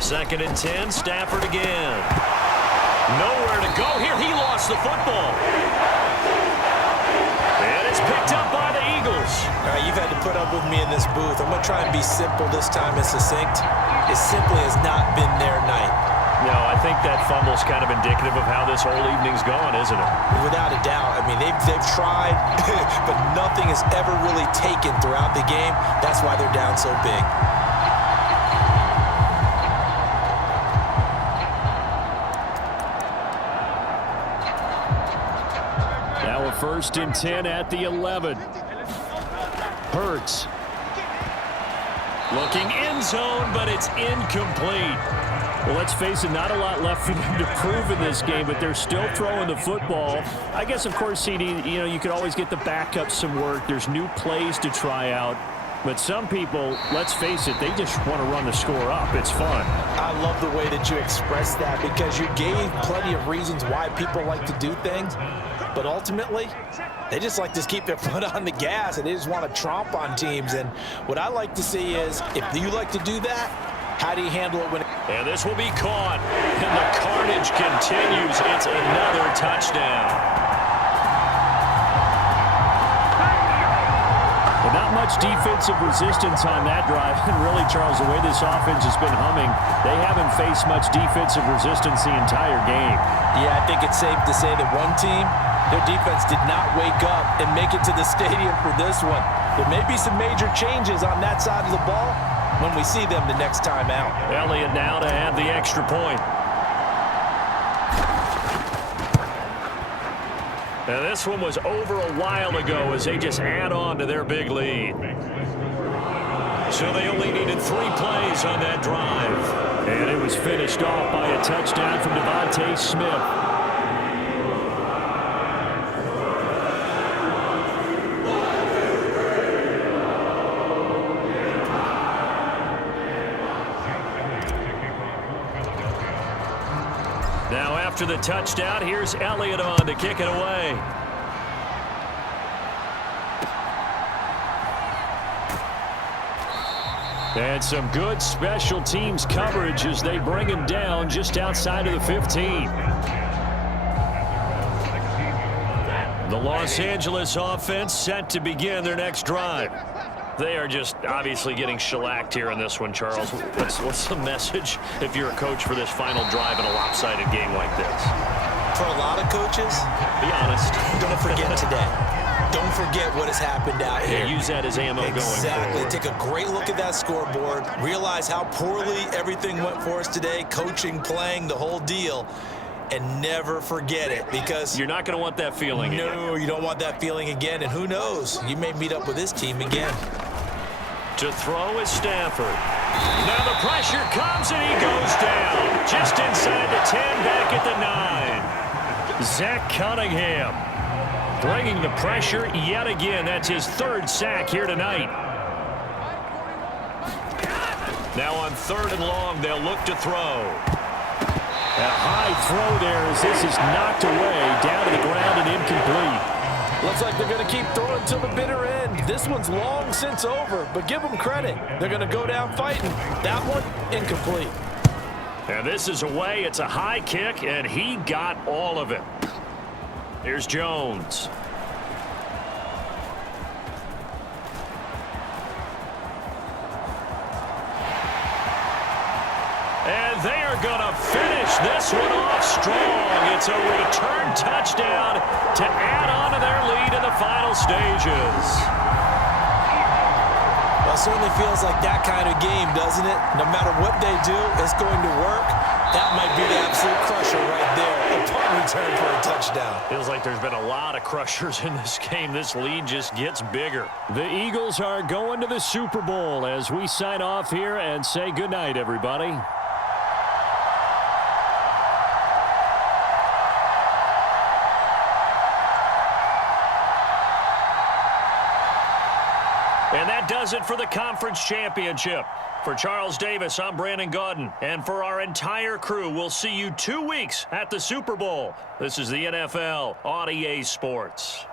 2nd and 10, Stafford again. Nowhere to go here. He lost the football. And it's picked up by the Eagles. All right, you've had to put up with me in this booth. I'm going to try and be simple this time and succinct. It simply has not been their night. No, I think that fumble's kind of indicative of how this whole evening's gone, isn't it? Without a doubt. I mean, they've tried, but nothing has ever really taken throughout the game. That's why they're down so big. Now a 1st and 10 at the 11. Hurts. Looking end zone, but it's incomplete. Well, let's face it, not a lot left for them to prove in this game, but they're still throwing the football. I guess, of course, CD, you could always get the backup some work. There's new plays to try out. But some people, let's face it, they just want to run the score up. It's fun. I love the way that you expressed that because you gave plenty of reasons why people like to do things. But ultimately, they just like to keep their foot on the gas, and they just want to tromp on teams. And what I like to see is, if you like to do that, how do you handle it when And this will be caught. And the carnage continues. It's another touchdown. Well, not much defensive resistance on that drive. And really, Charles, the way this offense has been humming, they haven't faced much defensive resistance the entire game. Yeah, I think it's safe to say that one team, their defense did not wake up and make it to the stadium for this one. There may be some major changes on that side of the ball when we see them the next time out. Elliott now to add the extra point. Now this one was over a while ago as they just add on to their big lead. So they only needed 3 plays on that drive. And it was finished off by a touchdown from Devontae Smith. Now after the touchdown, here's Elliott on to kick it away. And some good special teams coverage as they bring him down just outside of the 15. The Los Angeles offense set to begin their next drive. They are just obviously getting shellacked here in this one, Charles. What's the message if you're a coach for this final drive in a lopsided game like this? For a lot of coaches, be honest. Don't forget today. Don't forget what has happened out here. Yeah, use that as ammo going forward. Exactly. Take a great look at that scoreboard. Realize how poorly everything went for us today. Coaching, playing, the whole deal. And never forget it, because you're not going to want that feeling again. No, you don't want that feeling again. And who knows? You may meet up with this team again. To throw is Stafford. Now the pressure comes and he goes down. Just inside the 10, back at the 9. Zach Cunningham bringing the pressure yet again. That's his 3rd sack here tonight. Now on 3rd and long, they'll look to throw. A high throw there as this is knocked away, down to the ground and incomplete. Looks like they're going to keep throwing till the bitter end. This one's long since over, but give them credit. They're going to go down fighting. That one, incomplete. And this is away. It's a high kick, and he got all of it. Here's Jones. And they are going to finish this one off strong. It's a return touchdown to add on to their lead in the final stages. Well, it certainly feels like that kind of game, doesn't it? No matter what they do, it's going to work. That might be the absolute crusher right there. A punt return for a touchdown. Feels like there's been a lot of crushers in this game. This lead just gets bigger. The Eagles are going to the Super Bowl as we sign off here and say goodnight, everybody. And that does it for the conference championship. For Charles Davis, I'm Brandon Gaudin. And for our entire crew, we'll see you 2 weeks at the Super Bowl. This is the NFL on EA Sports.